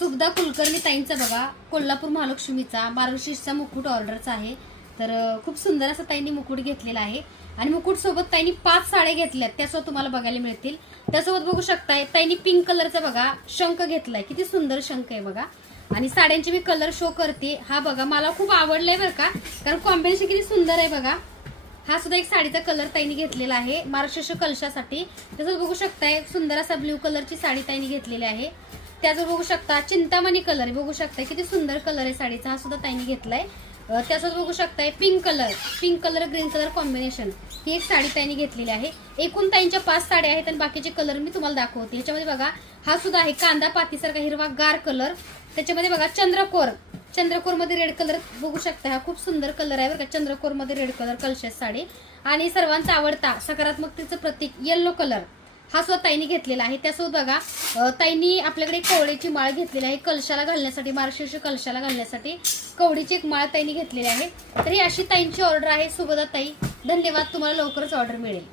सुभदा कुलकर्णी ताईंचा बघा कोल्हापूर महालक्ष्मीचा मार्गशीर्षचा मुकुट ऑर्डरचा आहे। तर खूप सुंदर असं ताईंनी मुकुट घेतलेला आहे आणि मुकुट सोबत ताईंनी 5 साड्या घेतल्यात त्यासोबत तुम्हाला बघायला मिळतील। त्यासोबत बघू शकताय ताईंनी पिंक कलरचा बघा शंख घेतलाय, किती सुंदर शंख आहे बघा। आणि साड्यांचे मी कलर शो करते, हा बघा मला खूप आवडलाय बरं का, कारण कॉम्बिनेशन किती सुंदर आहे बघा। हा सुद्धा एक साडीचा कलर ताईंनी घेतलेला आहे मार्गशीर्ष कलशासाठी। तसंच बघू शकताय सुंदर असा ब्ल्यू कलरची साडी ताईंनी घेतलेली आहे। त्याचं बघू शकता चिंतामणी कलर, बघू शकताय किती सुंदर कलर आहे साडीचा, हा सुद्धा ताईंनी घेतलाय। त्यासोबत बघू शकताय pink colour green colour combination, ही एक साडी ताईंनी घेतलेली आहे। एकूण ताईंच्या 5 साड्या आहेत आणि बाकीचे कलर मी तुम्हाला दाखवते। ह्याच्यामध्ये बघा हा सुद्धा आहे कांदा पातीसारखा हिरवा गार कलर, त्याच्यामध्ये बघा चंद्रकोर मध्ये रेड कलर बघू शकता, हा खूप सुंदर कलर आहे बरं का, चंद्रकोर मध्ये रेड कलर कलशाची साडी। आणि सर्वांचा आवडता सकारात्मकतेचं प्रतीक येलो कलर, हा सुद्धा ताईंनी घेतलेला आहे। त्यासोबत बघा ताईंनी आपल्याकडे कवडीची माळ घेतलेली आहे कलशाला घालण्यासाठी, मार्गशीर्ष कलशाला घालण्यासाठी कवडीची एक माळ ताईंनी घेतलेली आहे। तर ही अशी ताईंची ऑर्डर आहे सुभदा ताई, धन्यवाद, तुम्हाला लवकरच ऑर्डर मिळेल।